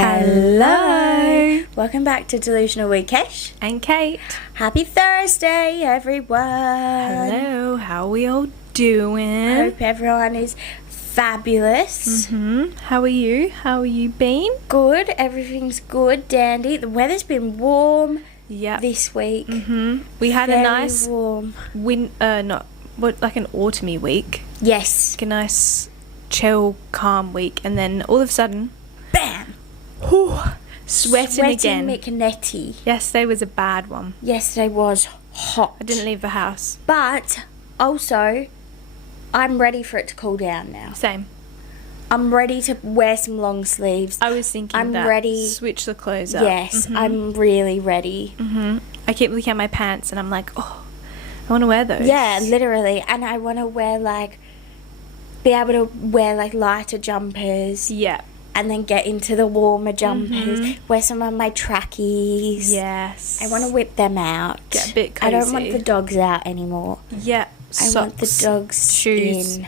Hello. Welcome back to Delusional with Kesh and Kate. Happy Thursday, everyone. Hello. How are we all doing? Hope everyone is fabulous. How are you? How are you been? Good. Everything's good, dandy. The weather's been warm. This week. We had Very a nice warm. like an autumny week. Yes. Like a nice chill, calm week, and then all of a sudden, bam. Sweating again. McNetty. Yesterday was a bad one. Yesterday was hot. I didn't leave the house. But also, I'm ready for it to cool down now. Same. I'm ready to wear some long sleeves. I was thinking I'm that. ready. Switch the clothes up. Yes, I'm really ready. I keep looking at my pants and I'm like, oh, I want to wear those. Yeah, literally. And I want to wear be able to wear lighter jumpers. Yeah. And then get into the warmer jumpers. Wear some of my trackies. Yes. I want to whip them out. Get a bit cozy. I don't want the dogs out anymore. Yeah. I want the dogs shoes.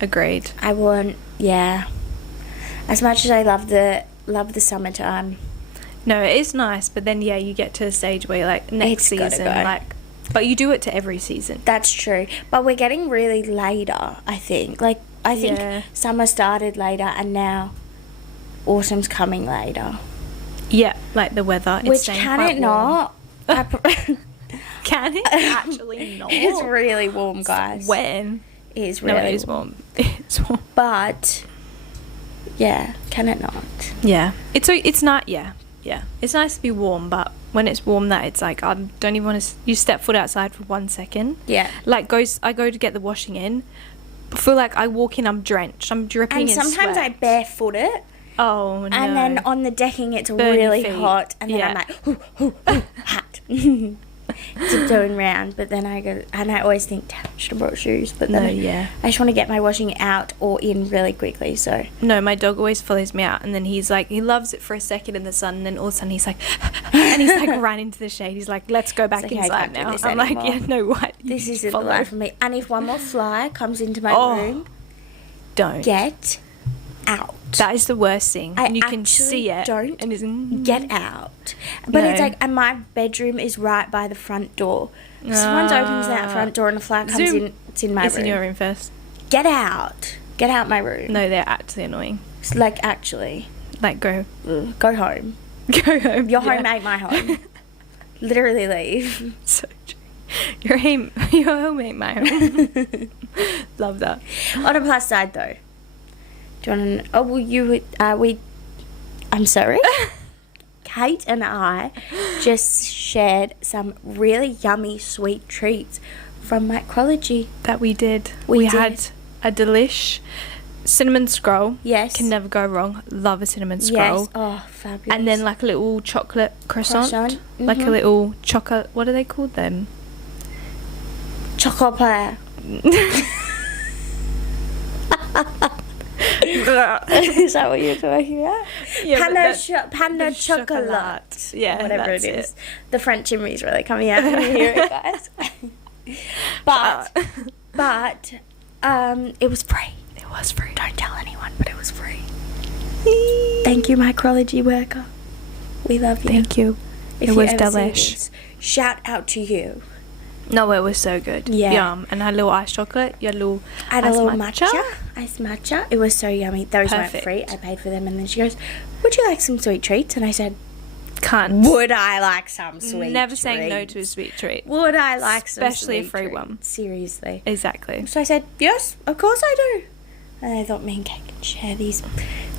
Agreed. I want, as much as I love the summertime. No, it is nice, but then you get to a stage where you're like next season, but you do it to every season. That's true, but we're getting really later. I think, I think summer started later, and now autumn's coming later. Yeah, like the weather. Which can it not? Can it actually not? It's really warm, guys. When? It is really it is warm. It's warm. But can it not? Yeah, it's not. Yeah, it's nice to be warm, but when it's warm, that it's like I don't even want to. You step foot outside for 1 second. Yeah. I go to get the washing in. I feel like I walk in, I'm drenched, I'm dripping in sweat. And sometimes I barefoot it. Oh no! And then on the decking, it's really hot, and then I'm like, ooh, hot. Tiptoeing round, but then I go, and I always think, damn, I should have brought shoes, but then I just want to get my washing out or in really quickly. So no, my dog always follows me out, and then he's like, he loves it for a second in the sun, and then all of a sudden he's like, and he's like ran into the shade. He's like, let's go back inside now. I'm like, no, what? This isn't the life for me. And if one more fly comes into my room, don't get out. That is the worst thing. And you can see it. Don't and get out. But it's like, and my bedroom is right by the front door. If someone opens that front door and a fly comes in, it's in my room. It's in your room first. Get out. Get out my room. No, they're actually annoying. It's actually. Go. Go home. Go home. Your home ain't my home. Literally leave. So true. Your home ain't my home. Love that. On a plus side though. Do you want to... I'm sorry. Kate and I just shared some really yummy sweet treats from Micrology. That we did. We had a delish cinnamon scroll. Yes. Can never go wrong. Love a cinnamon scroll. Yes. Oh, fabulous. And then a little chocolate croissant. Like a little chocolate... What are they called then? Chocolate. Is that what you're talking about? Yeah, Panda chocolate. Yeah, whatever it is. The French in me is really coming out when you hear it, guys. but it was free. It was free. Don't tell anyone, but it was free. Thank you, Micrology worker. We love you. Thank you. If it you was ever delish. see this, shout out to you. No, it was so good. Yeah. Yum. And had a little iced chocolate. You had a little matcha. Iced matcha. It was so yummy. Those weren't free. I paid for them. And then she goes, would you like some sweet treats? And I said, can't. Would I like some sweet Never treats? saying no to a sweet treat. Would I like some Especially sweet a free treats? one. Seriously. Exactly. So I said, yes, of course I do. And I thought me and Kate can share these.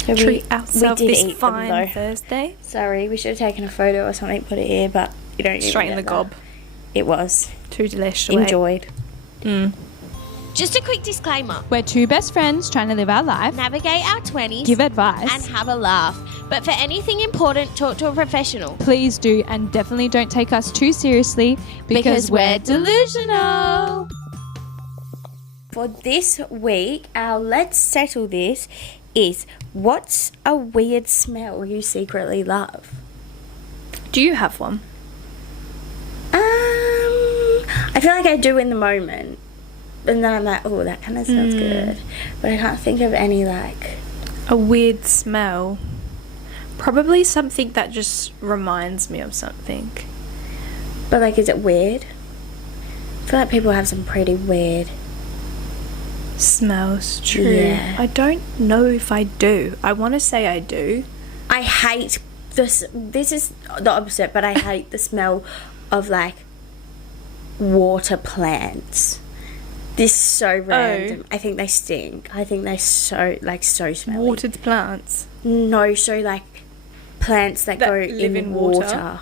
So treat ourselves we did this eat fine them, though. Thursday. Sorry, we should have taken a photo or something, put it here, but you don't Straight in the gob. It was. Too delicious. Enjoyed. Just a quick disclaimer. We're two best friends trying to live our life, Navigate our 20s. give advice, and have a laugh. But for anything important, talk to a professional. please do, and definitely don't take us too seriously because we're delusional. For this week, our Let's Settle This is, what's a weird smell you secretly love? Do you have one? I feel like I do in the moment. And then I'm like, oh, that kind of smells good. But I can't think of any, A weird smell. Probably something that just reminds me of something. But, like, is it weird? I feel like people have some pretty weird... Smells. True. Yeah. I don't know if I do. I want to say I do. I hate this. This is the opposite, but I hate the smell of, like, water plants. This is so random. I think they stink. I think they're so smelly. Watered plants. No, so, like, plants that go live in water.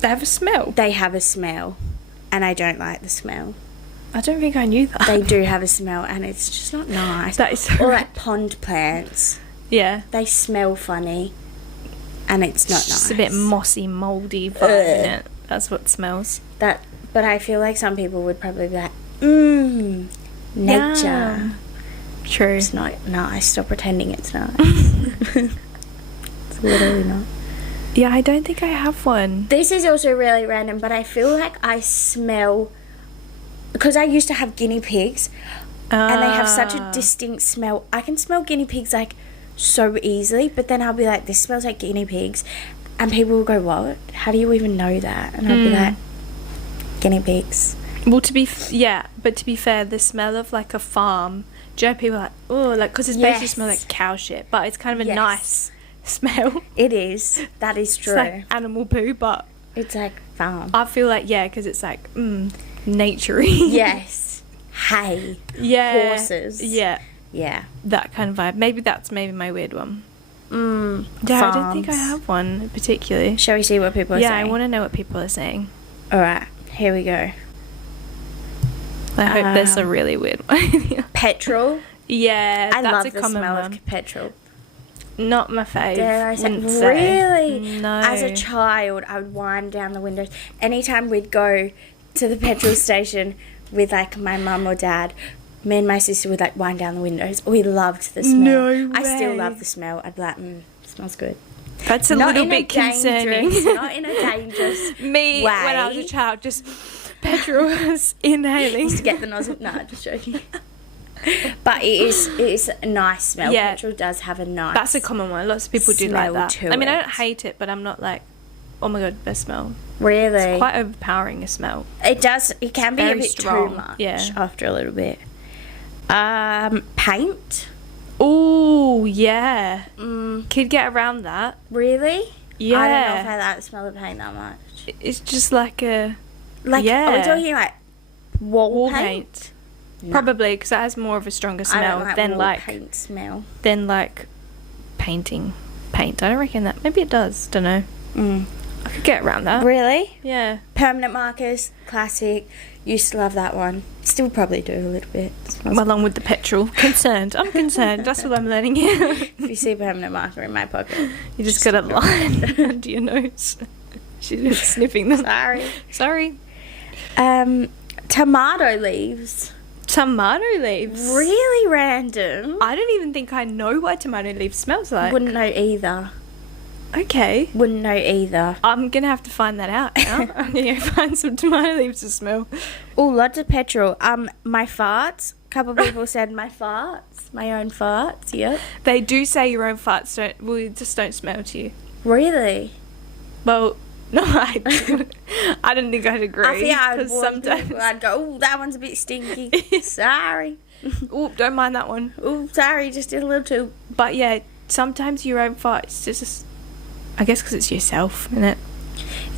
They have a smell. They have a smell, and I don't like the smell. I don't think I knew that. They do have a smell, and it's just not nice. That is so or like pond plants. Yeah. They smell funny, and it's not nice. Just a bit mossy, mouldy vibe in it. That's what smells. But I feel like some people would probably be like, nature. Yeah. True. It's not nice. Stop pretending it's nice. It's literally not. Yeah, I don't think I have one. This is also really random, but I feel like I smell... Because I used to have guinea pigs, and they have such a distinct smell. I can smell guinea pigs, like, so easily, but then I'll be like, this smells like guinea pigs. And people will go, what? How do you even know that? And I'll be like, guinea pigs. Well, to be fair, the smell of, like, a farm, do you know people are like, oh, like, because it's basically smell like cow shit, but it's kind of a nice smell. It is. That is true. It's like animal poo, but... It's like farm. I feel like, because it's like, naturey. Yes. Hay. Yeah. Horses. Yeah. Yeah. That kind of vibe. Maybe that's my weird one. Yeah, farms. I don't think I have one particularly. Shall we see what people are saying? Yeah, I want to know what people are saying. All right. Here we go. I hope there's a really weird one. Petrol. Yeah, I that's love a the common smell one. of petrol. Not my fave. Dare I say? wouldn't say. Really? No. As a child, I would wind down the windows. Anytime we'd go to the petrol station with, like, my mum or dad, me and my sister would, like, wind down the windows. We loved the smell. No I still way. love the smell. I'd be like, smells good. That's a Not little in bit concerning. Not in a dangerous Me, way. when I was a child, just petrol was inhaling. To get the nozzle. No, just joking. But it is a nice smell. Yeah. Petrol does have a nice... That's a common one. Lots of people do like smell that. to I mean, I it. don't hate it, but I'm not like, oh my god, best smell. Really? It's quite overpowering a smell. It does. It can be a very bit strong, too much yeah. after a little bit. Paint? Oh, yeah. Could get around that. Really? Yeah. I don't know if I like the smell of paint that much. It's just like a... Like, yeah. are we talking like wall paint? paint. No. Probably, because it has more of a stronger I smell don't like than wall like paint smell. painting paint. I don't reckon that. Maybe it does. Don't know. I could get around that. Really? Yeah. Permanent markers, classic. Used to love that one. Still probably do a little bit. Along with the petrol. Concerned. I'm concerned. That's what I'm learning here. If you see a permanent marker in my pocket, You just got a line under your nose. She's just sniffing them. sorry. Sorry. Tomato leaves. Tomato leaves. Really random. I don't even think I know what tomato leaf smells like. Wouldn't know either. Okay. Wouldn't know either. I'm going to have to find that out now. I'm going to go find some tomato leaves to smell. Oh, lots of petrol. My farts. A couple of people said my farts. My own farts, yep. They do say your own farts just don't smell to you. Really? Well, no, I didn't think I'd agree. I think I would because sometimes sometimes... I'd go, oh, that one's a bit stinky. Sorry. Oh, don't mind that one. Oh, sorry, just did a little too. But yeah, sometimes your own farts just... I guess because it's yourself, isn't it?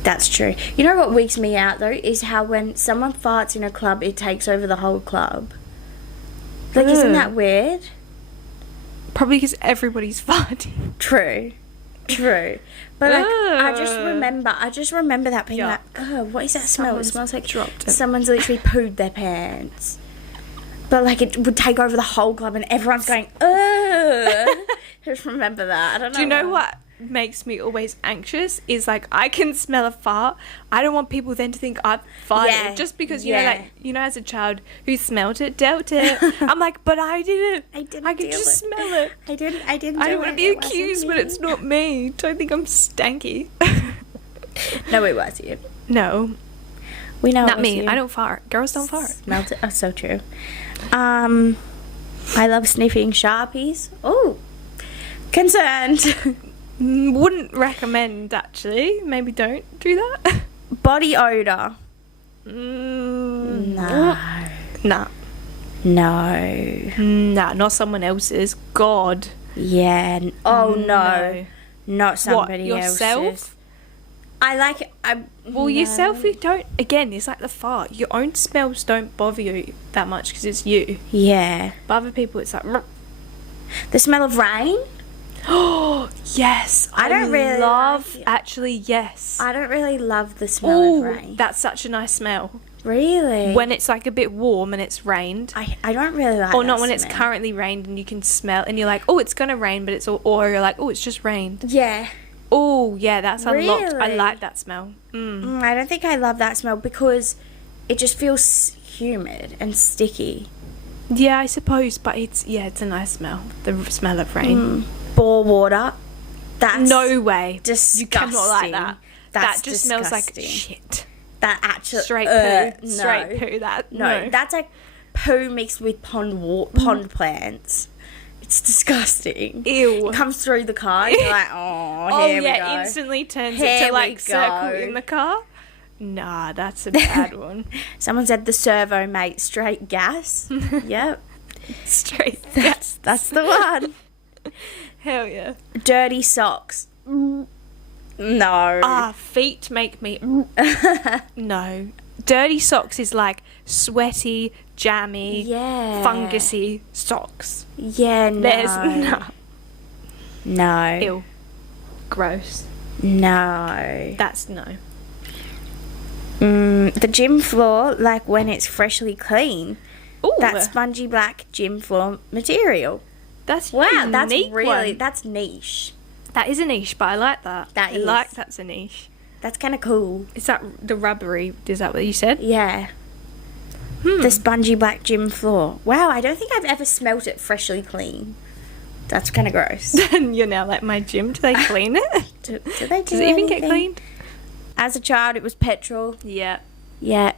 That's true. You know what wigs me out, though, is how when someone farts in a club, it takes over the whole club. Like, isn't that weird? Probably because everybody's farting. True. But, like, I just remember that being like, oh, what is that smell? It smells like someone's literally pooed their pants. But, like, it would take over the whole club and everyone's going, ugh. Just remember that. I don't know. Do you know what makes me always anxious is like I can smell a fart. I don't want people then to think I've farted just because you know, like, you know, as a child who smelled it, dealt it. I'm like, but I didn't. I could just smell it. I didn't. I don't want to be accused when it's not me. Don't think I'm stanky. No, it was you. No, we know. not it was me. you. I don't fart. Girls don't fart. Smelled it. Oh, so true. I love sniffing Sharpies. Oh, concerned. Wouldn't recommend, actually. Maybe don't do that. Body odor. No. Nah. No. Nah, not someone else's. God. Yeah. Oh no. No. Not somebody yourself? else's. I like it. Well, yourself, you don't. Again, it's like the fart. Your own smells don't bother you that much because it's you. Yeah. But other people, it's like. The smell of rain. Oh yes, I don't really love. like it. Actually, yes. I don't really love the smell Ooh, of rain. that's such a nice smell. Really? When it's like a bit warm and it's rained. I don't really like Or that not when it's smell. currently rained and you can smell and you're like, oh, it's gonna rain, but it's all, or you're like, oh, it's just rained. Yeah. Oh yeah, that's unlocked. I Really? like that smell. I don't think I love that smell because it just feels humid and sticky. Yeah, I suppose, but it's a nice smell. The smell of rain. Bore water. That's No way. disgusting. You cannot like that. That's that just smells like disgusting. shit. That actually Straight poo. No. Straight poo. That No, that's like poo mixed with pond plants. It's disgusting. Ew. It comes through the car. And you're like, oh, Oh here we yeah, go. instantly turns Here it to we like circle go. in the car. Nah, that's a bad one. Someone said the servo mate straight gas. Yep, Straight. that's the one. Hell yeah. Dirty socks. No. Feet make me. No. Dirty socks is like sweaty, jammy, Yeah. fungusy socks. Yeah, no. There's No. Ew. Gross. No. That's no. The gym floor, like when it's freshly clean, Ooh, that spongy black gym floor material. that's Wow, that's unique really, one. that's niche. That is a niche, but I like that. That I is. like that's a niche. That's kind of cool. Is that the rubbery? Is that what you said? Yeah. The spongy black gym floor. Wow, I don't think I've ever smelt it freshly clean. That's kind of gross. And you're now like, my gym, do they clean it? Do they do Does it even get anything? cleaned? As a child, it was petrol. Yeah. Yeah.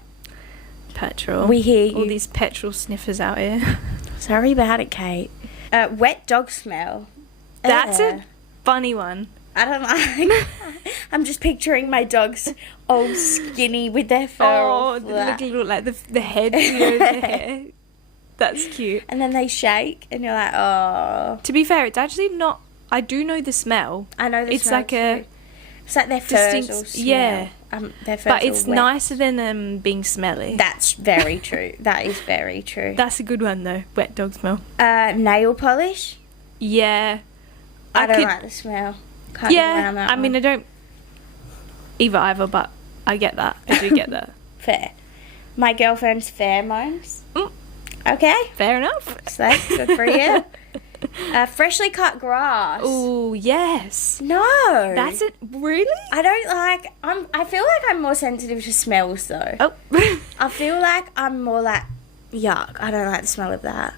Petrol. We hear All you. these petrol sniffers out here. Sorry about it, Kate. Wet dog smell. That's Ugh. a funny one. I don't like. I'm just picturing my dogs all skinny with their fur. Oh, all they flat. look like the head, you know, the hair. That's cute. And then they shake, and you're like, oh. To be fair, it's actually not. I do know the smell, I know the It's smell like a too. It's like their furs distinct- all smell. yeah. Their furs but all it's wet. nicer than being smelly. That's very true. That is very true. That's a good one though. Wet dog smell. Nail polish. Yeah. I don't could- like the smell. Can't get Yeah. around that I mean, I one. don't either, but I get that. I do get that. Fair. My girlfriend's pheromones. Mm. Okay, Fair enough. so good for you. Freshly cut grass. Oh yes. No, That's it. Really? I don't like. I feel like I'm more sensitive to smells though. Oh. I feel like I'm more like yuck. I don't like the smell of that.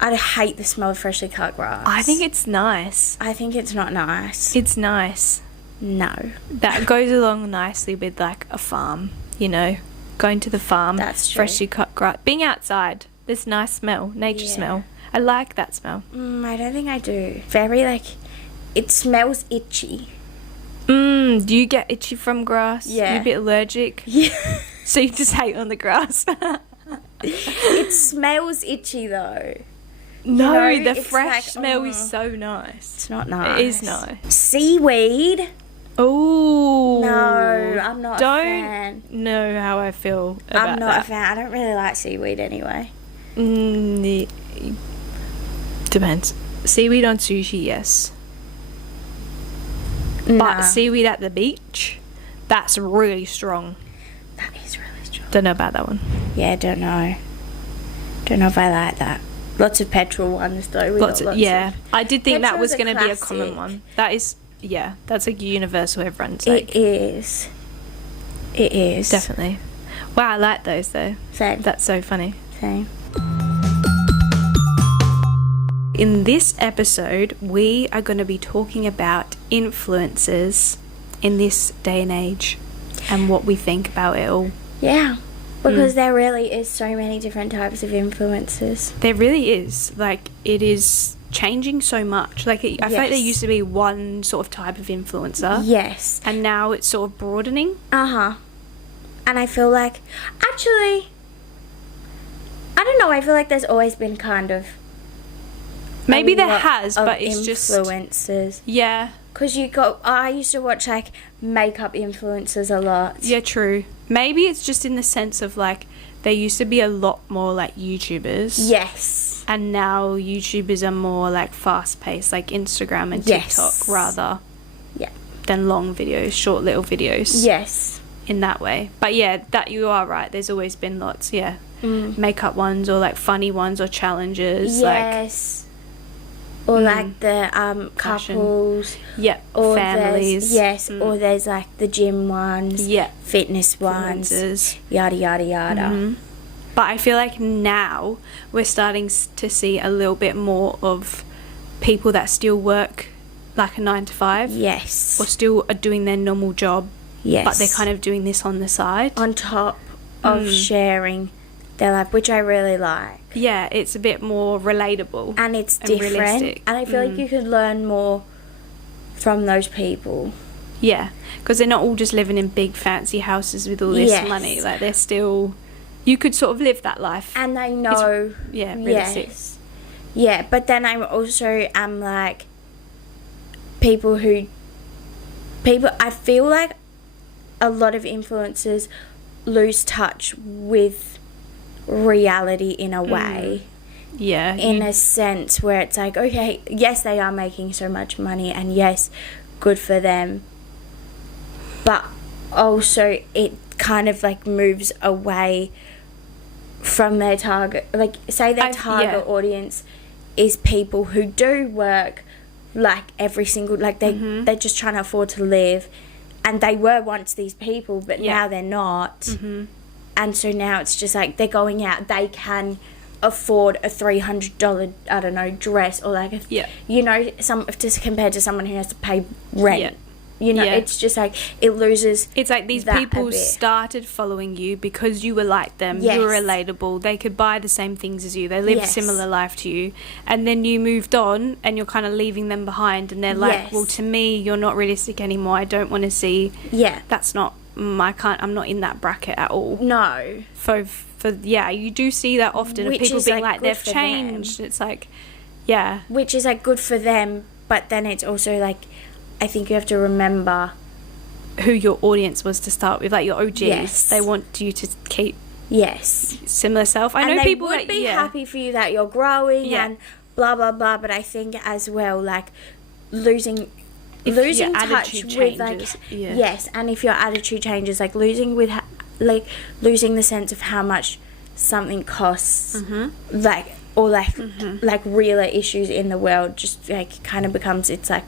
I hate the smell of freshly cut grass. I think it's nice. I think it's not nice. It's nice. No, That goes along nicely with like a farm, you know, going to the farm, That's true. freshly cut grass, being outside. This nice smell, nature Yeah. smell. I like that smell. I don't think I do. Very like, it smells itchy. Do you get itchy from grass? Yeah. You're a bit allergic, Yeah, so you just hate on the grass. it smells itchy though. No, know, the it's fresh like, smell is oh. so nice. It's not nice. It is nice. Seaweed. Oh No, I'm not Don't a fan. know how I feel about I'm not that. a fan. I don't really like seaweed anyway. Depends. Seaweed on sushi, yes. But Nah, seaweed at the beach, that's really strong. that is really strong. Don't know about that one. Yeah, don't know. Don't know if I like that. Lots of petrol ones though. We got lots yeah. of- I did think that Petrol's was a going to be a common classic. one. That is, yeah, that's like universal. Everyone's like, It is. It is. definitely. Wow, I like those though. Same. That's so funny. Same. In this episode, we are going to be talking about influences in this day and age and what we think about it all. Yeah. Because there really is so many different types of influencers. There really is. Like, it is changing so much. Like, I feel like there used to be one sort of type of influencer. Yes. And now it's sort of broadening. Uh-huh. And I feel like, actually, I don't know, I feel like there's always been kind of Maybe a there lot has, of but it's just... influencers. Yeah. Because I used to watch, like, makeup influencers a lot. Yeah, true. Maybe it's just in the sense of, like, there used to be a lot more, like, YouTubers. Yes. And now YouTubers are more, like, fast-paced, like Instagram and TikTok, rather than long videos, short little videos. Yes. In that way. But, yeah, that you are right. There's always been lots, makeup ones or, like, funny ones or challenges. Yes. Or like the couples. Yeah. Or families. Yes. Or there's like the gym ones. Yeah. Fitness ones. Influencers. Yada, yada, yada. Mm-hmm. But I feel like now we're starting to see a little bit more of people that still work like a 9 to 5. Yes. Or still are doing their normal job. Yes. But they're kind of doing this on the side. On top of sharing their life, which I really like. Yeah, it's a bit more relatable. And it's different. Realistic. And I feel like you could learn more from those people. Yeah, because they're not all just living in big fancy houses with all this money. Like, they're still... You could sort of live that life. And they know... realistic. Yes. Yeah, but then I'm also like... I feel like a lot of influencers lose touch with reality in a way. Yeah. In a sense where it's like, okay, yes, they are making so much money, and yes, good for them. But also it kind of like moves away from their target. Like, say their target audience is people who do work like every single, like they're just trying to afford to live, and they were once these people, but now they're not. And so now it's just like they're going out, they can afford a $300, I don't know, dress, or like you know, just compared to someone who has to pay rent. You know, it's just like it loses. It's like these people started following you because you were like them. You were relatable. They could buy the same things as you. They lived a similar life to you. And then you moved on and you're kind of leaving them behind. And they're like, well, to me, you're not realistic anymore. I don't want to see. Yeah. That's not, I'm not in that bracket at all. No. You do see that often. Which people being like they've changed. It's like, Which is like good for them. But then it's also like, I think you have to remember who your audience was to start with, like your OGs. Yes. They want you to keep similar self. I know people would be happy for you that you're growing and blah blah blah. But I think as well, like losing touch with like and if your attitude changes, like losing the sense of how much something costs, like realer issues in the world, just like kind of becomes, it's like.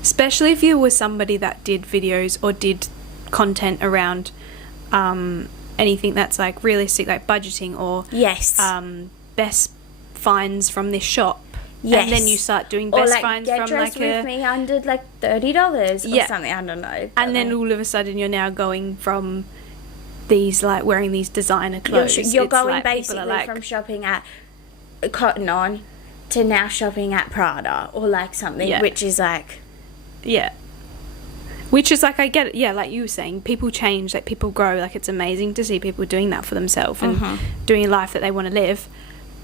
Especially if you were somebody that did videos or did content around anything that's like realistic, like budgeting or best finds from this shop. Yes. And then you start doing best finds from like with me under like $30 or something, I don't know. And then all of a sudden you're now going from these like wearing these designer clothes. You're going like, basically from shopping at Cotton On to now shopping at Prada or like something, which is like... Yeah. Which is like, I get it, like you were saying, people change, like people grow, like it's amazing to see people doing that for themselves and doing a life that they want to live.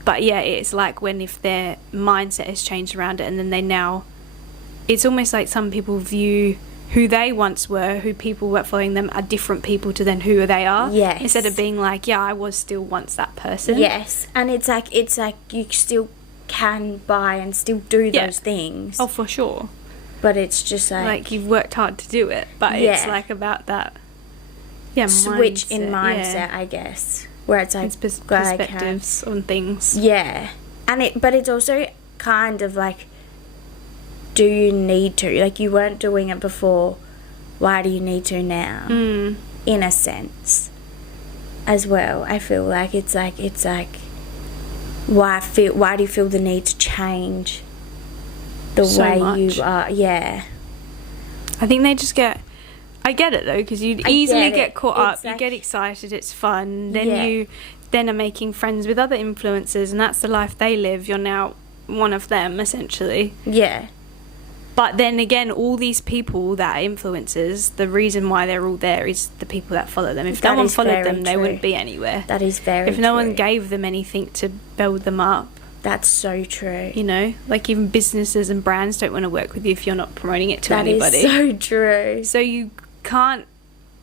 But it's like if their mindset has changed around it, and then they now, it's almost like some people view who they once were, who people were following them, are different people to then who they are. Yes. Instead of being like, I was still once that person. Yes. And it's like you still can buy and still do those things. Oh, for sure. But it's just like you've worked hard to do it, but it's like about that switch in mindset, I guess, where it's like perspectives on things. Yeah. But it's also kind of like, do you need to? Like, you weren't doing it before, why do you need to now? In a sense as well. I feel like it's like why do you feel the need to change the way you are? I think they just get I get it though, because you'd I easily get get it. caught up. Exactly. You get excited. It's fun. Then Yeah. you then are making friends with other influencers, and that's the life they live. You're now one of them, essentially. Yeah. But then again, all these people that are influencers, the reason why they're all there is the people that follow them. If That no one is followed very them, they true. wouldn't be anywhere. That is very If no true. one gave them anything to build them up, That's so true. you know, like even businesses and brands don't want to work with you if you're not promoting it to That is anybody. so true. So you can't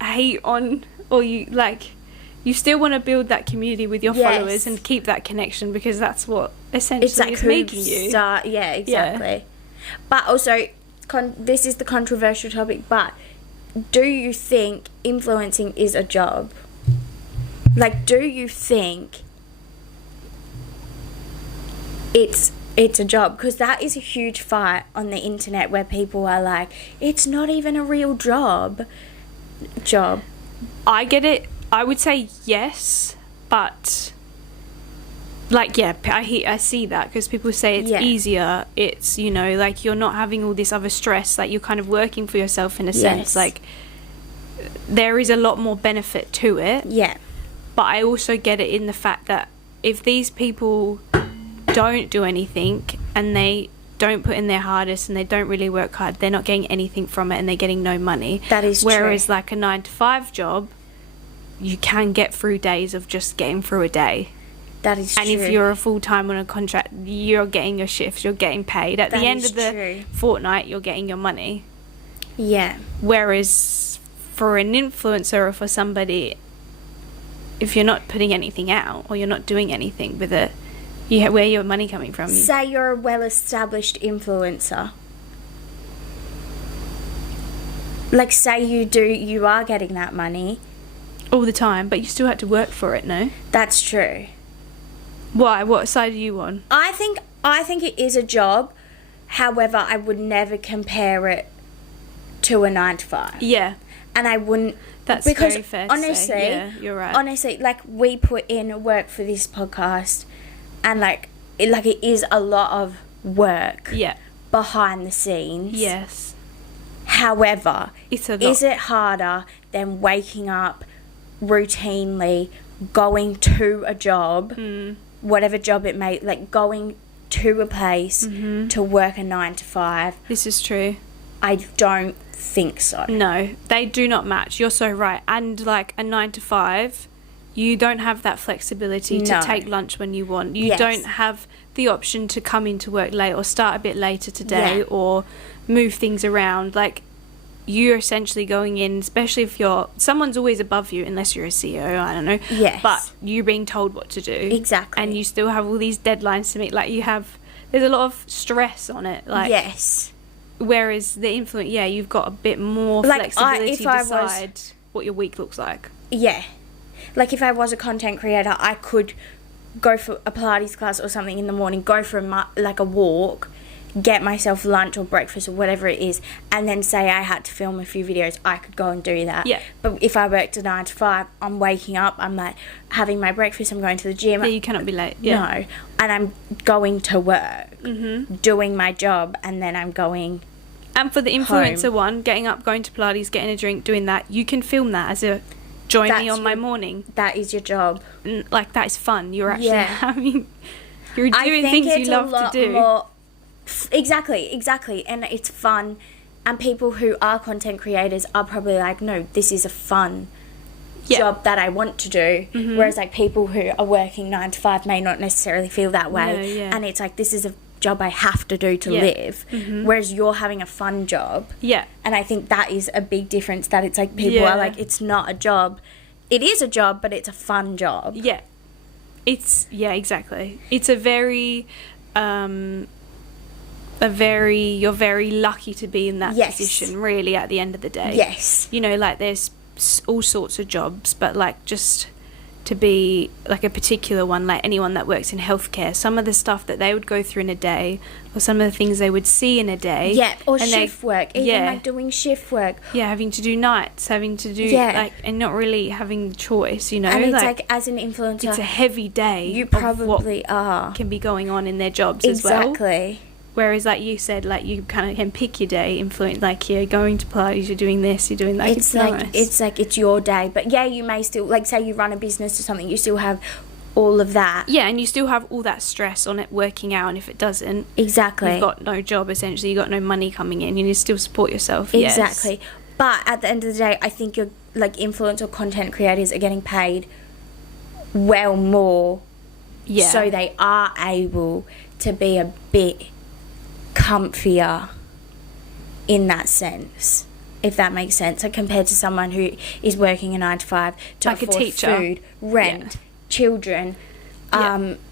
hate on, or you still want to build that community with your Yes. followers and keep that connection, because that's what essentially It's like is who making you. yeah, exactly. But also, this is the controversial topic, but do you think influencing is a job? Like, do you think it's a job? Because that is a huge fight on the internet where people are like, it's not even a real job. I get it. I would say yes, but like, yeah, I see that, because people say it's Yeah. easier. It's, you know, like you're not having all this other stress. Like you're kind of working for yourself in a sense. Yes. Like there is a lot more benefit to it. Yeah. But I also get it in the fact that if these people don't do anything and they don't put in their hardest and they don't really work hard, they're not getting anything from it and they're getting no money. That is true. Whereas like a 9-to-5 job, you can get through days of just getting through a day. That is And true. if you're a full-time on a contract, you're getting your shifts, you're getting paid. At That the end is of the true. fortnight, you're getting your money. Yeah. Whereas for an influencer or for somebody, if you're not putting anything out or you're not doing anything with it, where your money coming from? Say you're a well-established influencer. Like, say you are getting that money. All the time, but you still had to work for it, no? That's true. Why? What side are you on? I think it is a job. However, I would never compare it to a 9-to-5. Yeah, And I wouldn't. that's because very fair to honestly, say. Yeah, you're right. Honestly, like, we put in work for this podcast, and like it is a lot of work Yeah. behind the scenes. Yes. However, It's a lot. is it harder than waking up routinely, going to a job, whatever job it may, like going to a place to work a 9-to-5? This is true. I don't think so. No, they do not match. You're so right. And like a 9-to-5, you don't have that flexibility to No. take lunch when you want. You Yes. don't have the option to come into work late or start a bit later today Yeah. or move things around. Like, you're essentially going in, especially if someone's always above you, unless you're a CEO, I don't know. Yes. But you're being told what to do. Exactly. And you still have all these deadlines to meet. Like, there's a lot of stress on it. Like, Yes. whereas the influence, yeah, you've got a bit more Like, flexibility if to I was- decide what your week looks like. Yeah. Like, if I was a content creator, I could go for a Pilates class or something in the morning, go for a walk, get myself lunch or breakfast or whatever it is, and then say I had to film a few videos, I could go and do that. Yeah. But if I worked a 9-to-5, I'm waking up, I'm like having my breakfast, I'm going to the gym. Yeah, you cannot be late. Yeah. No. And I'm going to work, doing my job, and then I'm going. And for the influencer one, getting up, going to Pilates, getting a drink, doing that, you can film that as a join me That's on my your- morning. That is your job. Like, that is fun. You're actually Yeah. having, you're doing things you love to do. More, exactly. And it's fun. And people who are content creators are probably like, no, this is a fun Yeah. job that I want to do. Whereas, like, people who are working 9-to-5 may not necessarily feel that way. No, yeah. And it's like, this is a job I have to do to Yeah. live. Whereas you're having a fun job. Yeah. And I think that is a big difference, that it's like people Yeah. are like, it's not a job. It is a job, but it's a fun job. Yeah. Exactly. It's you're very lucky to be in that Yes. position, really, at the end of the day. Yes. You know, like, there's all sorts of jobs, but like, just to be like a particular one, like anyone that works in healthcare, some of the stuff that they would go through in a day, or some of the things they would see in a day. Yeah, or and they- shift work. Even like doing shift work. Yeah, having to do nights, having to do like, and not really having the choice, you know. And it's like, as an influencer, it's a heavy day. you of what probably are. can be going on in their jobs as well. Exactly. Whereas, like you said, like you kind of can pick your day, influence, like you're going to parties, you're doing this, you're doing that. It's like it's your day, but yeah, you may still, like, say you run a business or something, you still have all of that. Yeah, and you still have all that stress on it working out, and if it doesn't, exactly, you've got no job essentially, you've got no money coming in, you need to still support yourself. Exactly. Yes. But at the end of the day, I think your like influencer content creators are getting paid well more, so they are able to be a bit comfier in that sense, if that makes sense. So compared to someone who is working a 9 to 5 to like afford a teacher, food, rent, children,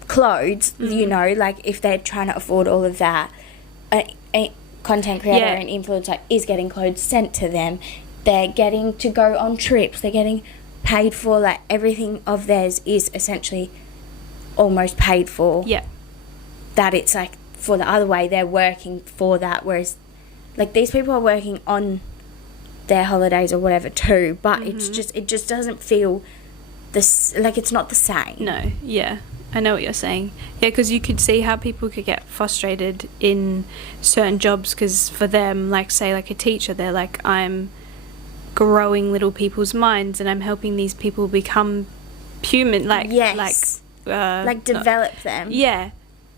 clothes, you know, like if they're trying to afford all of that, a content creator and influencer is getting clothes sent to them, they're getting to go on trips, they're getting paid for, like everything of theirs is essentially almost paid for. That it's like for the other way, they're working for that, whereas like these people are working on their holidays or whatever too, but it just doesn't feel this, like it's not the same. No, I know what you're saying. Yeah, because you could see how people could get frustrated in certain jobs, because for them, like say like a teacher, they're like, I'm growing little people's minds and I'm helping these people become human, like develop them. Yeah,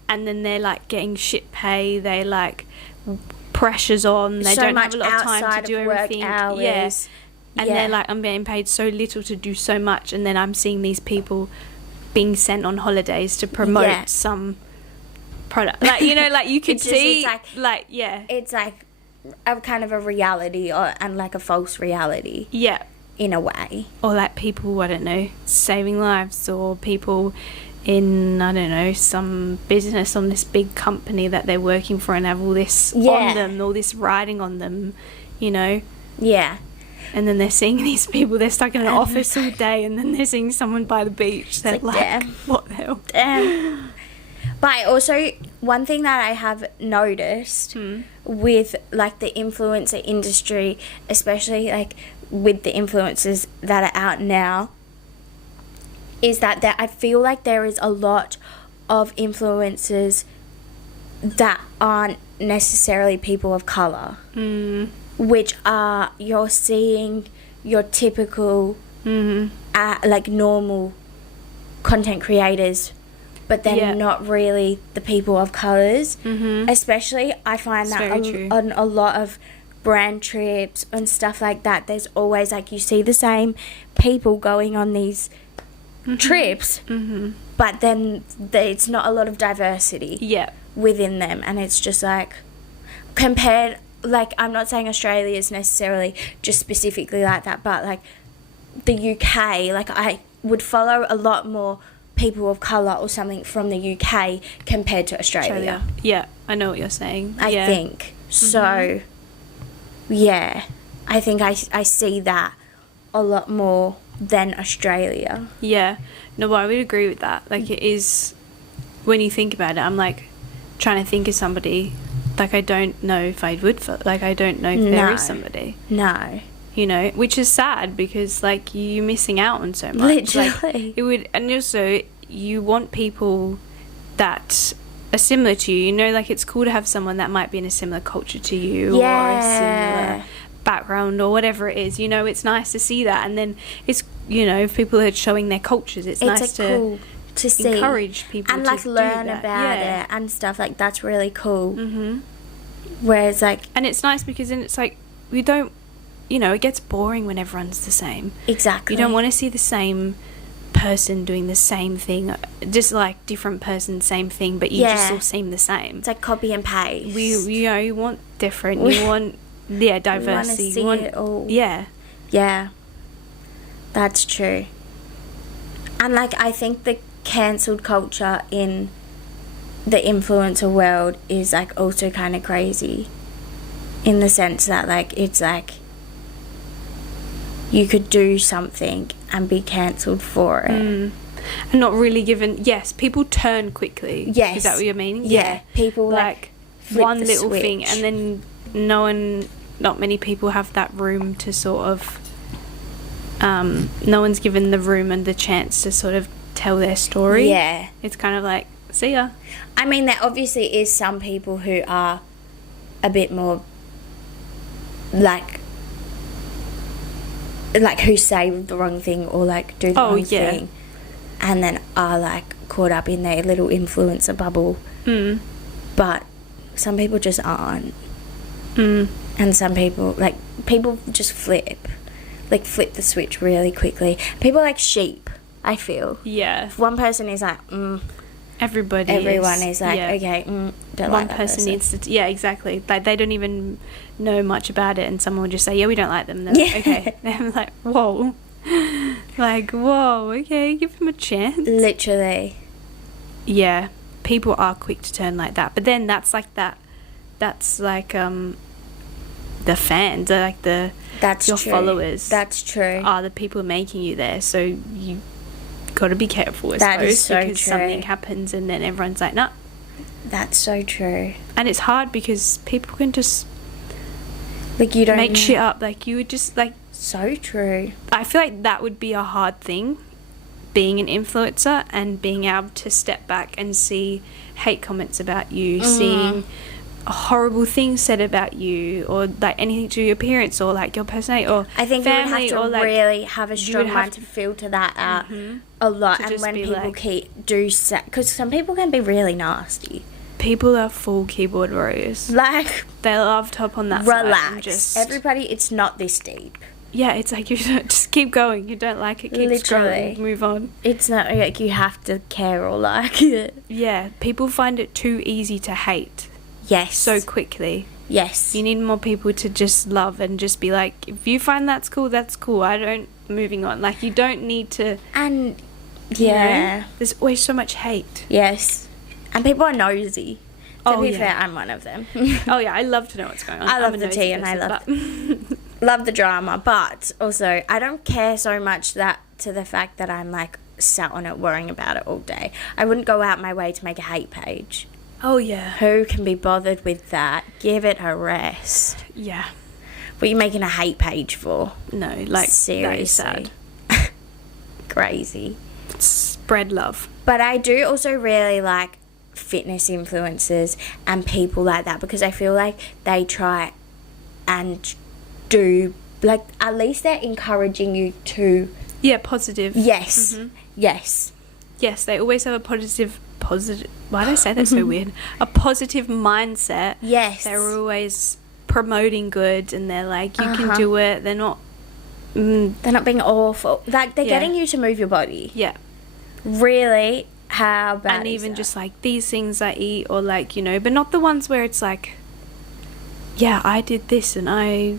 and then they're like getting shit pay. They like pressures on. They don't have a lot of time to do everything. Yes, and they're like, I'm getting paid so little to do so much, and then I'm seeing these people being sent on holidays to promote some product. Like, you know, like you could see, it's like it's like a kind of a reality and like a false reality. Yeah. In a way. Or like people, I don't know, saving lives, or people in, I don't know, some business on this big company that they're working for and have all this on them, all this riding on them, you know? Yeah. And then they're seeing these people, they're stuck in an office all day, and then they're seeing someone by the beach. They're like, damn. What the hell? Damn. But also, one thing that I have noticed with, like, the influencer industry, especially, like, with the influencers that are out now, is that I feel like there is a lot of influencers that aren't necessarily people of colour. Which are, you're seeing your typical, like, normal content creators, but they're not really the people of colours. Especially, I find that on a lot of brand trips and stuff like that, there's always, like, you see the same people going on these trips, but then it's not a lot of diversity within them, and it's just, like, compared... Like, I'm not saying Australia is necessarily just specifically like that, but, like, the UK, like, I would follow a lot more people of colour or something from the UK compared to Australia. Yeah, I know what you're saying. I think. So, yeah, I think I see that a lot more than Australia. Yeah. No, but I would agree with that. Like, it is, when you think about it, I'm, like, trying to think of somebody... Like, I don't know if I would, like, I don't know if there is somebody. No. You know, which is sad, because, like, you're missing out on so much. Literally. Like, it would, and also, you want people that are similar to you. You know, like, it's cool to have someone that might be in a similar culture to you, or a similar background, or whatever it is. You know, it's nice to see that. And then it's, you know, if people are showing their cultures, it's nice to see, encourage people and, to like, learn about it and stuff. Like, that's really cool. Whereas, like, and it's nice because then it's like, we don't, you know, it gets boring when everyone's the same. Exactly. You don't want to see the same person doing the same thing, just like different person, same thing, but you just all seem the same. It's like copy and paste. You know, you want different. You want diversity. You want to see it all. Yeah, that's true. And, like, I think the cancelled culture in the influencer world is, like, also kind of crazy, in the sense that, like, it's like you could do something and be cancelled for it, and not really given. Yes, people turn quickly. Yes, is that what you're meaning? Yeah, people like one little switch. Thing, and then not many people have that room to sort of. No one's given the room and the chance to sort of tell their story. Yeah, it's kind of like see ya. I mean, there obviously is some people who are a bit more like who say the wrong thing or like do the wrong thing, and then are like caught up in their little influencer bubble. But some people just aren't. And some people just flip the switch really quickly. People are like sheep, I feel. Yeah. If one person is like, everyone is like, okay, don't one like that person needs to, exactly. Like, they don't even know much about it, and someone will just say, yeah, we don't like them. And they're like, okay. And I'm like, whoa. Like, whoa, okay, give them a chance. Literally. Yeah, people are quick to turn like that. But then that's like the fans, like your followers. That's true. Are the people making you there. So you got to be careful, I that suppose, is so because true. something happens and then everyone's like, nah. That's so true. And it's hard because people can just like you don't make shit up. Like you would just like. So true. I feel like that would be a hard thing, being an influencer and being able to step back and see hate comments about you, seeing horrible things said about you, or like anything to your appearance or like your personality or I think family, you would have to or like really have a strong mind to filter that out a lot. To and just when be people like- because some people can be really nasty. People are full keyboard warriors. Like, They love to hop on that side and relax, just everybody. It's not this deep. yeah, it's like you don't, just keep going. You don't like it, keep Literally. scrolling, move on. It's not like you have to care or like it. Yeah, people find it too easy to hate Yes. so quickly. Yes. You need more people to just love and just be like, if you find that's cool, that's cool. I don't, moving on. Like, you don't need to, And you yeah. know, there's always so much hate. Yes. And people are nosy. To Oh, be yeah. fair, I'm one of them. Oh yeah, I love to know what's going on. I I'm love a the nosy tea and I person, but- Love the drama, but also I don't care so much that to the fact that I'm like sat on it worrying about it all day. I wouldn't go out my way to make a hate page. Oh yeah. Who can be bothered with that? Give it a rest. Yeah. What are you making a hate page for? No, like, Seriously. that is sad. Crazy. Spread love. But I do also really like fitness influencers and people like that because I feel like they try and do, like, at least they're encouraging you to, Yeah, positive. yes, yes. Yes, they always have a positive, why did I say that so weird? A positive mindset. Yes. They're always promoting good and they're like, you can do it. They're not, They're not being awful. Like, they're Yeah. getting you to move your body. yeah. Really? How bad And is even that? just like these things I eat, or like, you know, but not the ones where it's like, yeah, I did this and I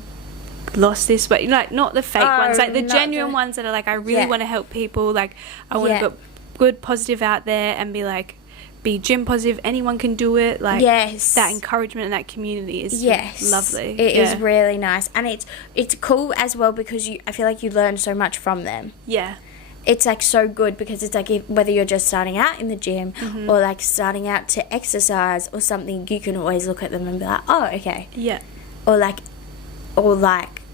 lost this weight. Like, not the fake ones, like the not genuine the- ones that are like, I really Yeah. want to help people. Like, I want to Yeah. put good positive out there and be like, be gym positive. Anyone can do it. Like, Yes. that encouragement and that community is Yes, lovely. It is Yeah. really nice, and it's cool as well because I feel like you learn so much from them. Yeah. It's like so good because it's like whether you're just starting out in the gym or like starting out to exercise or something, you can always look at them and be like, oh, okay, Yeah. or like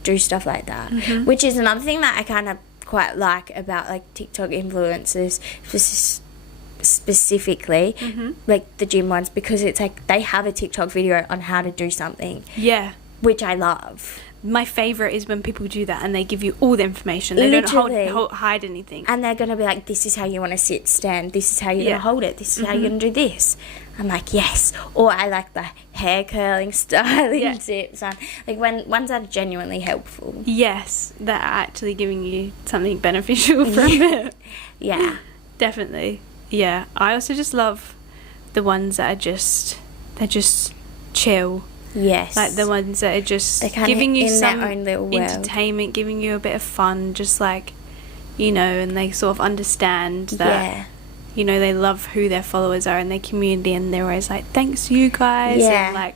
do stuff like that, which is another thing that I kind of quite like about like TikTok influencers specifically, like the gym ones, because it's like they have a TikTok video on how to do something, Yeah. which I love. My favourite is when people do that and they give you all the information. They Literally. don't hide anything. And they're going to be like, this is how you want to sit, stand, this is how you're Yeah. going to hold it, this is how you're going to do this. I'm like, yes. Or I like the hair curling, styling Yeah. tips. And like ones that are genuinely helpful. Yes, that are actually giving you something beneficial from it. Yeah. Definitely. Yeah. I also just love the ones that are they're just chill. Yes. Like the ones that are just They're kinda giving you in some their own little world. entertainment, giving you a bit of fun, just like, you know, and they sort of understand that, Yeah. you know, they love who their followers are and their community, and they're always like, thanks you guys, Yeah. and like,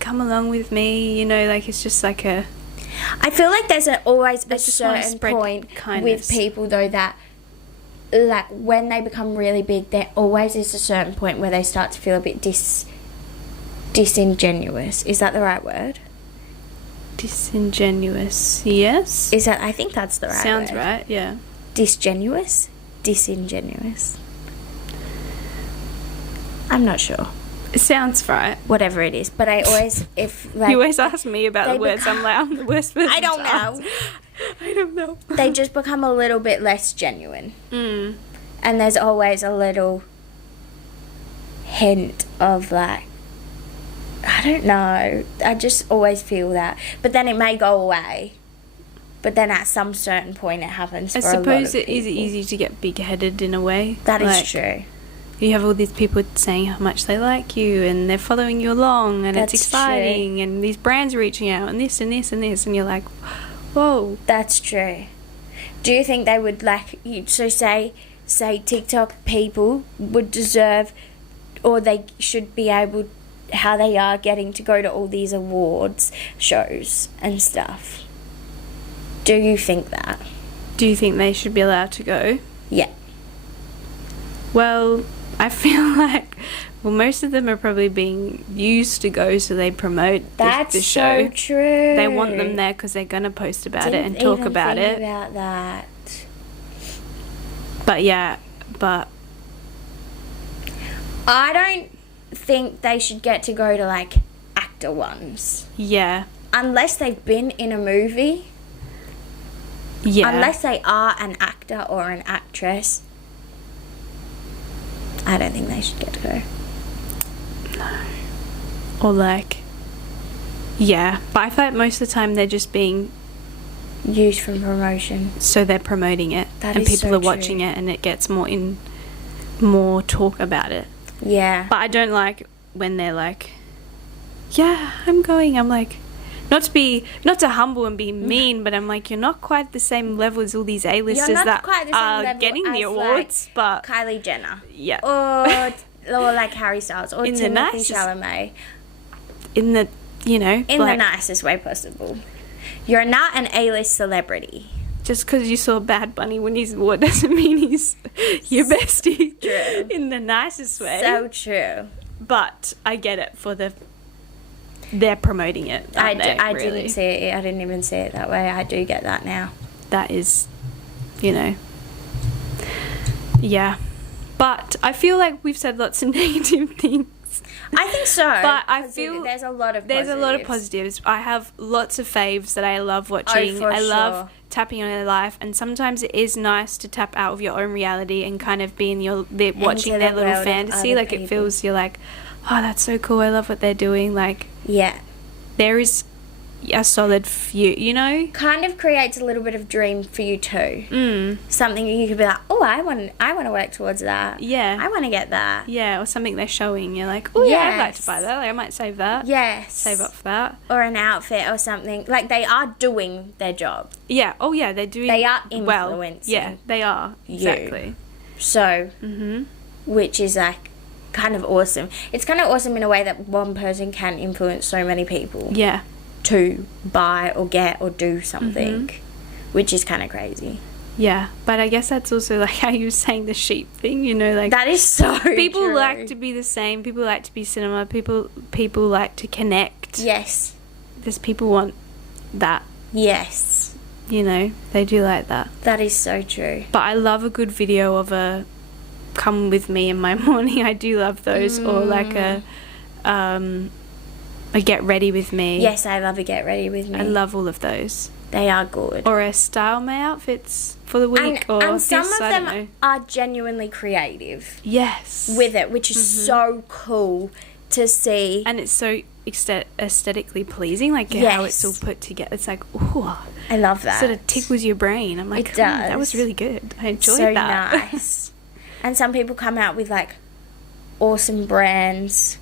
come along with me, you know, like it's just like a... I feel like there's always They a just wanna certain spread point kindness. with people though that like when they become really big, there always is a certain point where they start to feel a bit disingenuous. Is that the right word? Disingenuous, yes? Is that? I think that's the right Sounds word. right, yeah. Disingenuous? Disingenuous. I'm not sure. It sounds right. Whatever it is. But I always, if like... You always ask me about the words. I'm like, I'm the worst person. I don't to know. ask. I don't know. They just become a little bit less genuine. Mm. And there's always a little hint of like, I don't know. I just always feel that. But then it may go away. But then at some certain point it happens I for a lot of suppose it people. is easy to get big-headed in a way. That is Like, true. You have all these people saying how much they like you and they're following you along and That's it's exciting and these brands are reaching out and this and this and this and you're like, whoa. That's true. Do you think they would like you? So say TikTok people would deserve, or they should be able, how they are getting to go to all these awards shows and stuff. Do you think that? Do you think they should be allowed to go? Yeah. Well, I feel like, well, most of them are probably being used to go so they promote That's the show. so true. They want them there because they're going to post about it and Didn't talk even about think it. about that. But yeah, but I don't think they should get to go to like actor ones yeah. unless they've been in a movie. Yeah. Unless they are an actor or an actress, I don't think they should get to go. Or like, yeah. But I feel like most of the time they're just being, Used for promotion. so they're promoting it. That and is people so are watching true. it and it gets more talk about it. Yeah. But I don't like when they're like, yeah, I'm going. I'm like, not to humble and be mean, but I'm like, you're not quite the same level as all these A-listers You're not that quite the same are level getting the as, awards, but Kylie Jenner. yeah. Or like Harry Styles. Or In the Timothy nicest- Chalamet. In the, you know, In the like, nicest way possible. You're not an A-list celebrity. just because you saw Bad Bunny win his award doesn't mean he's your bestie. True. In the nicest way. So true. But I get it for they're promoting it. I really? didn't see it. I didn't even see it that way. I do get that now. That is, you know, yeah. But I feel like we've said lots of negative things. I think so. But I 'cause feel there's a lot of there's a lot of positives. positives. I have lots of faves that I love watching. for I love sure. tapping on their life, and sometimes it is nice to tap out of your own reality and kind of be in watching Into their the little world of fantasy. other Like it people. feels, you're like, oh, that's so cool. I love what they're doing. Like Yeah. there is a solid few, you know. Kind of creates a little bit of dream for you too. Mm. Something you could be like, oh, I want to work towards that. Yeah. I want to get that. Yeah, or something they're showing. You're like, oh yeah, I'd like to Yes. buy that. Like, I might save that. Yes. Save up for that. Or an outfit or something. Like they are doing their job. Yeah. Oh yeah, they're doing. They are well. influencing Yeah, they are. you. Exactly. So, Mhm. which is like kind of awesome. It's kind of awesome in a way that one person can influence so many people Yeah. to buy or get or do something, Mm-hmm. which is kind of crazy. Yeah, but I guess that's also like how you were saying the sheep thing, you know, like That is so people true. like to be the same, people like to be cinema, people like to connect. Yes. There's people want that, Yes. you know, they do like that. That is so true. But I love a good video of a come with me in my morning. I do love those, or like a get ready with me. Yes, I love a get ready with me. I love all of those. They are good. Or a style my outfits for the week, or and some this, of I don't them know. are genuinely creative Yes. with it, which is so cool to see. And it's so aesthetically pleasing, like how Yes. it's all put together. It's like, ooh, I love that. sort of tickles your brain. I'm like, It that was does. really good. I enjoyed so that. nice. And some people come out with like awesome brands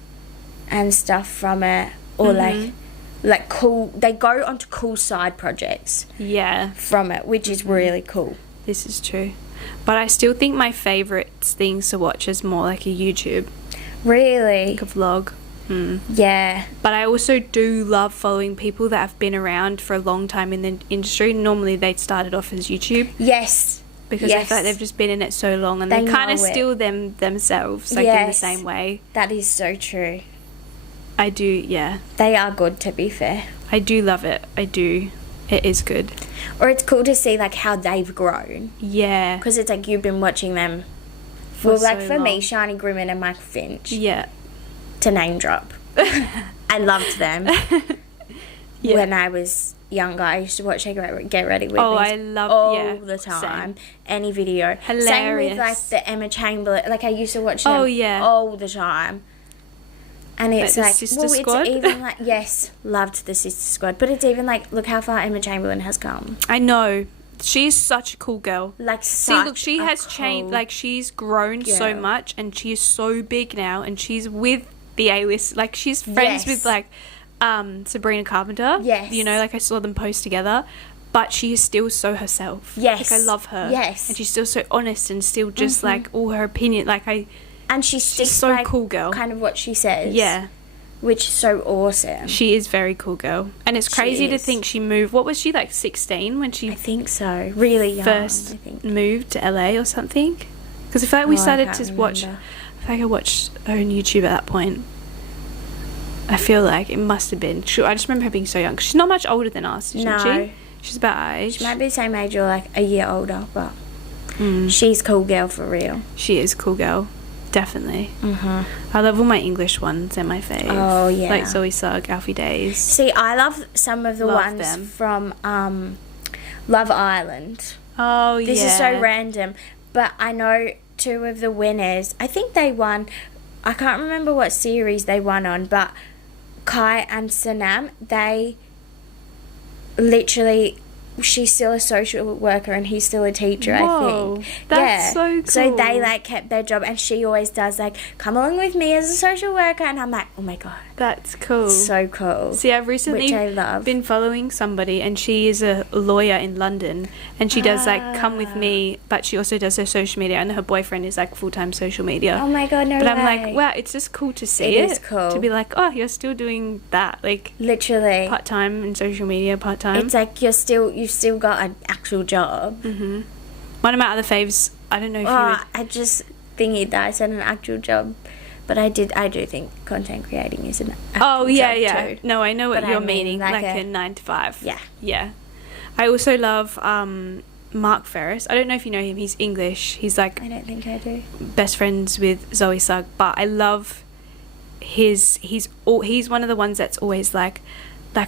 and stuff from it, or like cool. They go onto cool side projects Yeah, from it, which is really cool. this is true. But I still think my favourite things to watch is more like a YouTube, Really, like a vlog. yeah. But I also do love following people that have been around for a long time in the industry. Normally they started off as YouTube, Yes. because I Yes. feel like they've just been in it so long, and They they kind of know it. steal themselves, like in the Yes. same way. That is so true. I do, yeah. They are good, to be fair. I do love it. I do. It is good. Or it's cool to see like how they've grown, Yeah. because it's like you've been watching them for Well, like so for me, long. Shani Grimmin and Michael Finch, Yeah. to name drop. I loved them. Yeah. When I was younger, I used to watch Get Ready With Me Oh, I love all the time. Same. Any video. Same Hilarious. with like the Emma Chamberlain. Like I used to watch them Oh, yeah. all the time. And it's the like, Sister well, Squad? it's even like, yes, loved the Sister Squad. But it's even like, look how far Emma Chamberlain has come. I know. She is such a cool girl. Like, See, look, she has changed. cool Like, she's grown so girl. much, and she is so big now, and she's with the A-list. Like, she's friends Yes. with, like, Sabrina Carpenter. Yes. You know, like, I saw them post together. But she is still so herself. Yes. Like, I love her. Yes. And she's still so honest and still just, like, all her opinion. Like, And she sticks so by cool girl. kind of what she says. yeah. Which is so awesome. She is very cool girl. And it's crazy to is. think she moved. What was she, like, 16 when she I think so. Really young, first I think. moved to LA or something? Because I feel like we Oh, I started can't to watch. remember. I feel like I watched her on YouTube at that point. I feel like it must have been. I just remember her being so young. 'Cause she's not much older than us, isn't No. she? She's about our age. She might be the same age or like a year older, but Mm. she's cool girl for real. She is a cool girl. Definitely. Mm-hmm. I love all my English ones. They're my fave. Oh, yeah. Like Zoe Sugg, Alfie Days. See, I love some of the Love ones them. from Love Island. Oh, This yeah. is so random, but I know two of the winners. I think they won. I can't remember what series they won on, but Kai and Sanam, they literally. She's still a social worker and he's still a teacher, Whoa, I think. that's so So they cool. like kept their job, and she always does like, come along with me as a social worker, and I'm like, oh my god, That's cool. so cool. See, I've recently Which I love. been following somebody, and she is a lawyer in London, and she does like come with me, but she also does her social media, and her boyfriend is like full-time social media. Oh my god, no but way. I'm like, wow, it's just cool to see It it. is cool. To be like, oh, you're still doing that, like Literally. part-time in social media, part-time. It's like you've still got an actual job. Mm-hmm. One of my other faves, I don't know if you Oh, would... I just thingy that I said an actual job, but I do think content creating is an actual Oh, yeah, job yeah. too. No, I know what But I you're mean, meaning, like like a- a 9 to 5. Yeah. Yeah. I also love Mark Ferris. I don't know if you know him. He's English. He's like I don't think I do. best friends with Zoe Sugg, but I love he's one of the ones that's always like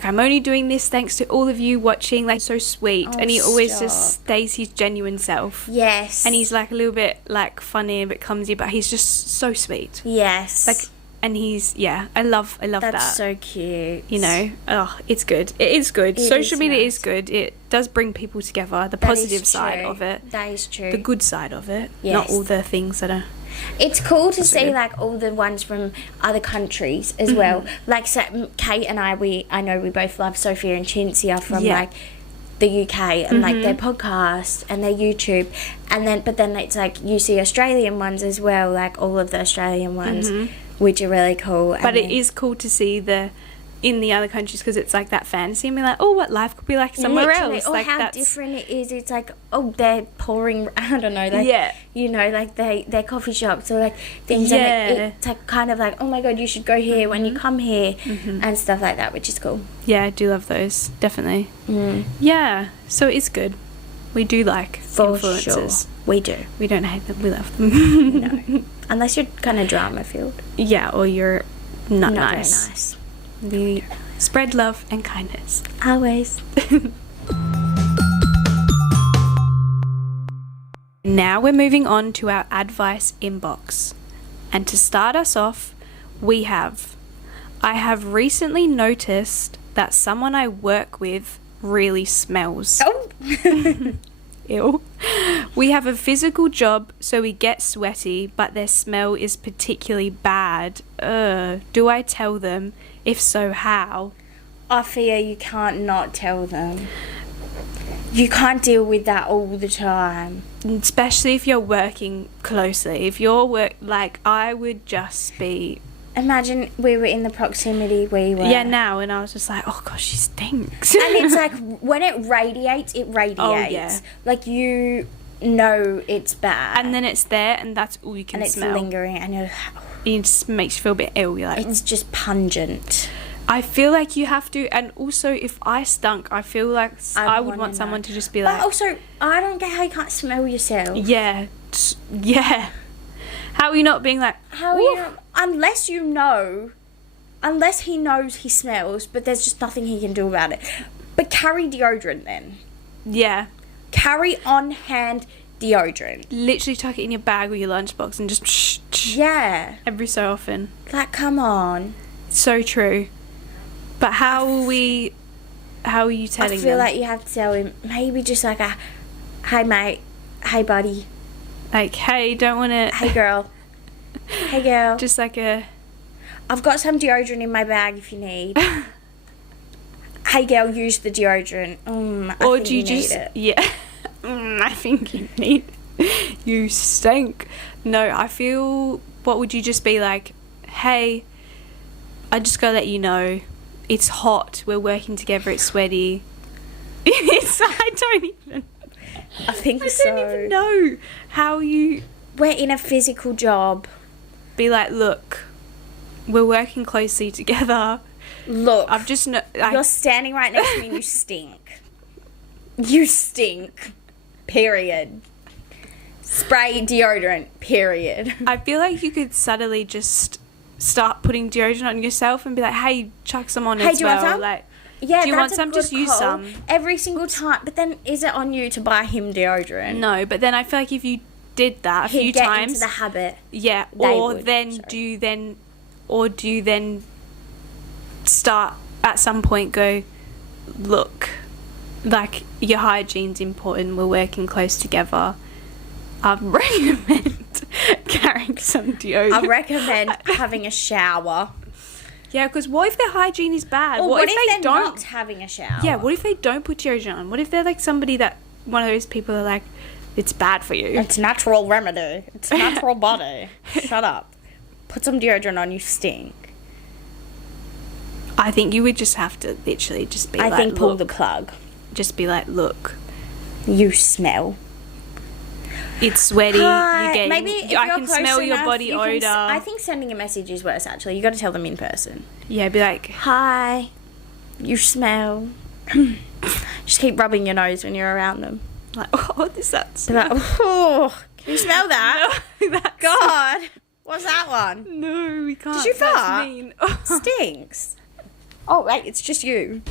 I'm only doing this thanks to all of you watching, like so sweet. Oh, And he always stop. just stays his genuine self. Yes. And he's like a little bit like funny, a bit clumsy, but he's just so sweet. Yes. Like, and he's, yeah, I love that's that. so cute. You know, oh, it's good. It is good. It Social is media nice. is good. It does bring people together. The That positive is side true. of it, That is true. the good side of it, not Yes. all the things that are. It's cool to see good. like all the ones from other countries Mm-hmm. as well. Like so, Kate and I know we both love Sophia and Cinzia from Yeah. like the UK and like their Mm-hmm. podcast and their YouTube, and then but then it's like you see Australian ones as well, like all of the Australian ones, which are really cool. Mm-hmm. But and it is cool to see in the other countries because it's like that fantasy and be like, oh, what life could be like somewhere literally, else. or Like how that's different it is. It's like, oh, they're pouring. I don't know. Like, Yeah. You know, like they're coffee shops or like things. Yeah. And it's like kind of like, oh my god, you should go here when you come here and stuff like that, which is cool. yeah, I do love those definitely. Mm. Yeah, so it's good. We do like For influencers. sure, we do. We don't hate them. We love them. No, unless you're kind of drama filled. Yeah, or you're not Not nice. very nice. We spread love and kindness. Always. Now we're moving on to our advice inbox. And to start us off, I have recently noticed that someone I work with really smells. Oh. Ew. We have a physical job, so we get sweaty, but their smell is particularly bad. Do I tell them? If so, how? I fear you can't not tell them. You can't deal with that all the time. Especially if you're working closely. If you're I would just be... Imagine we were in the proximity we were. Yeah, now, and I was just like, oh gosh, she stinks. And it's like when it radiates, it radiates. Oh, yeah. Like you know it's bad. And then it's there, and that's all you can and it's smell. lingering, and It just makes you feel a bit ill. You're like, it's just pungent. I feel like you have to, and also if I stunk, I feel like I would wanna want someone know. to just be But like, also, I don't get how you can't smell yourself. yeah, yeah. How are you not being like, How are you? Unless he knows he smells, but there's just nothing he can do about it. But carry deodorant then. yeah. Carry on hand deodorant. Literally tuck it in your bag or your lunchbox and just Yeah. every so often. Like, come on. So true. But how are you telling them? I feel like you have to tell him, maybe just like a, hey mate, hey buddy, Like, hey, don't want to... hey girl, hey girl. Just like a... I've got some deodorant in my bag if you need. Hey girl, use the deodorant. I think you need it. Yeah. I think you need... You stink. No, I feel... What would you just be like? Hey, I just gotta let you know, it's hot. We're working together. It's sweaty. I don't even know how you... We're in a physical job. Be like, look, we're working closely together. Look, I've just... you're standing right next to me and you stink. You stink. Period. Spray deodorant. Period. I feel like you could subtly just start putting deodorant on yourself and be like, hey, chuck some on Hey, as do you want well. some? Like, Yeah, do you want that's a some? good Just use call. some. Every single time. But then, is it on you to buy him deodorant? No, but then I feel like if you did that a He'd few get times, into the habit. yeah, They or would, then sorry. do you then start at some point go, look, like your hygiene's important. We're working close together. I recommend carrying some deodorant. I recommend having a shower. Yeah, because what if their hygiene is bad? Or what if they're they don't? not having a shower? Yeah, what if they don't put deodorant on? What if they're like somebody that one of those people are like, it's bad for you? It's natural remedy. It's natural body. Shut up. Put some deodorant on, you stink. I think you would just have to literally just be I like, think pull look, the plug. just be like, look, You smell. it's sweaty. Hi. You're getting, Maybe if I you're can close smell your enough, body you can odor. I think sending a message is worse, actually. You got to tell them in person. Yeah, be like, Hi. You smell. Just keep rubbing your nose when you're around them. what is that? Be like, oh, can you smell that? That's, God. What's that one? no, we can't. Did you That's fart? mean. Stinks. Oh, wait, it's just you.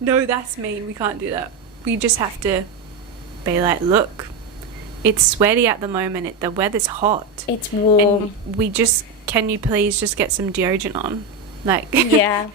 No, that's mean. We can't do that. We just have to be like, look, it's sweaty at the moment. The weather's hot. It's warm. And we just, can you please just get some deodorant on? Like, Yeah.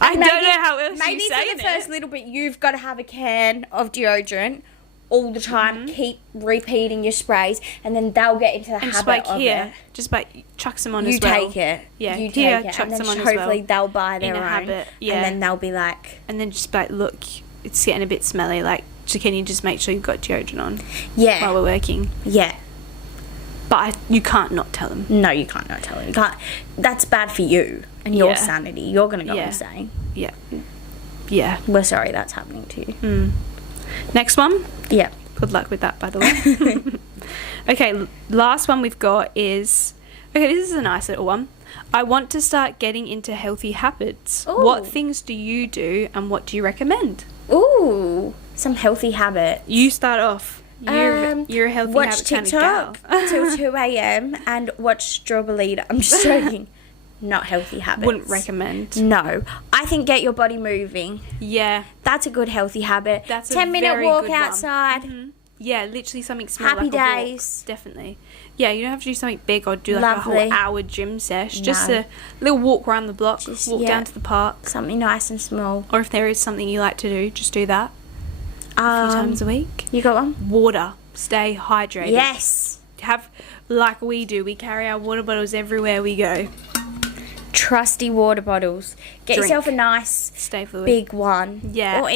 I Maybe- don't know how else Maybe you for say the first little bit, you've got to have a can of deodorant all the time. Keep repeating your sprays, and then they'll get into the And just habit like of here, it. just like chuck some on You as well. take it. Yeah, you take here, it, chuck and then some on as well. hopefully they'll buy their In a own. habit, yeah. And then they'll be like, And then just be like, look, it's getting a bit smelly. Like, so can you just make sure you've got deodorant on while yeah, we're working? yeah. But you can't not tell them. No, you can't not tell them. You can't. That's bad for you and your Yeah. sanity. You're gonna go Yeah. insane. Yeah. Yeah. We're sorry that's happening to you. Next one. Yeah. Good luck with that, by the way. Okay, last one we've got is... Okay, this is a nice little one. I want to start getting into healthy habits. Ooh. What things do you do and what do you recommend? Ooh, some healthy habit. You start off. You're a healthy watch habit kind of TikTok gal. till 2 a.m. and watch Strawberry. I'm just joking. Not healthy habits. Wouldn't recommend. No. I think get your body moving. Yeah. That's a good healthy habit. That's a 10-minute very walk good one. outside. Yeah, literally something small Happy like a walk. days. Definitely. Yeah, you don't have to do something big or do like Lovely. a whole hour gym sesh. Just No. a little walk around the block, Just, walk yeah. down to the park. Something nice and small. Or if there is something you like to do, just do that a few times a week. You got one? Water. Stay hydrated. Yes. Have, like we do, we carry our water bottles everywhere we go. Trusty water bottles. Get Drink. yourself a nice Stay fluid. big one. Yeah. Or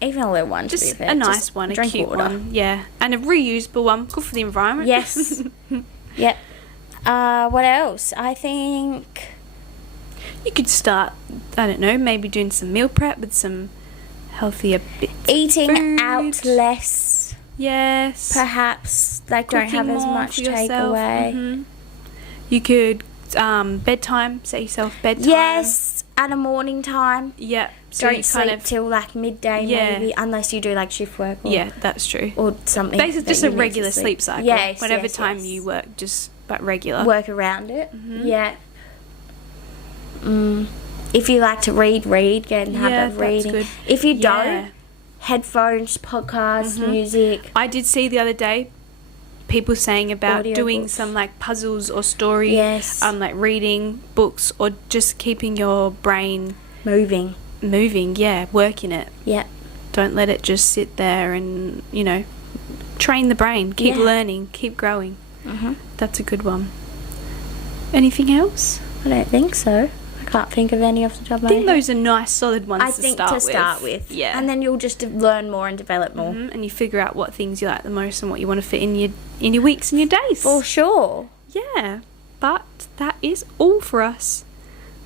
even a little one. To be Just fair. a nice Just one, a drink cute water. one. Yeah. And a reusable one. Good for the environment. Yes. Yep. What else? I think You could start, I don't know, maybe doing some meal prep with some healthier bits. eating Food. out less. Yes. Perhaps like don't have Cooking as more much for yourself. takeaway. You could bedtime, set yourself bedtime. Yes. at a morning time. Yeah. So Don't sleep till like midday maybe, unless you do like shift work. Yeah, that's true. Or something. Basically, just a regular sleep cycle. Yes, whatever time you work, but regular. Work around it. Yeah. If you like to read, get in the habit of reading. Good. If you don't, headphones, podcasts, music. I did see the other day people saying about doing some like puzzles or story. Yes. Like reading books or just keeping your brain moving, working it. Yeah. Don't let it just sit there and, train the brain. Keep learning, keep growing. That's a good one. Anything else? I don't think so. I can't think of any off the top of my head. I think those are nice, solid ones to start with. Yeah. And then you'll just learn more and develop more. And you figure out what things you like the most and what you want to fit in your weeks and your days. For sure. Yeah. But that is all for us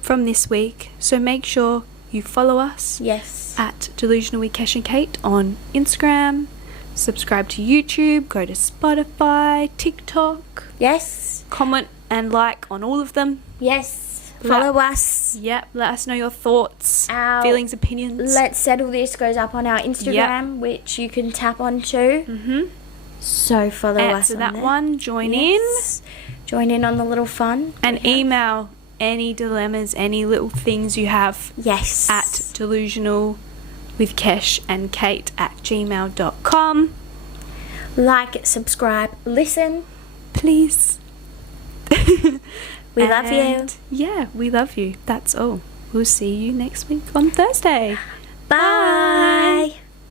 from this week. So make sure you follow us. Yes. At Delusional with Kesh and Kate on Instagram. Subscribe to YouTube. Go to Spotify, TikTok. Yes. Comment and like on all of them. Yes. Follow us. Yep. Let us know your thoughts, feelings, opinions. Let's Settle This goes up on our Instagram, which you can tap onto. So follow us Answer on that there. one. Join in. Join in on the little fun. And email any dilemmas, any little things you have. Yes. At delusionalwithkeshandkate@gmail.com. Like, subscribe, listen. Please. We love you. Yeah, we love you. That's all. We'll see you next week on Thursday. Bye.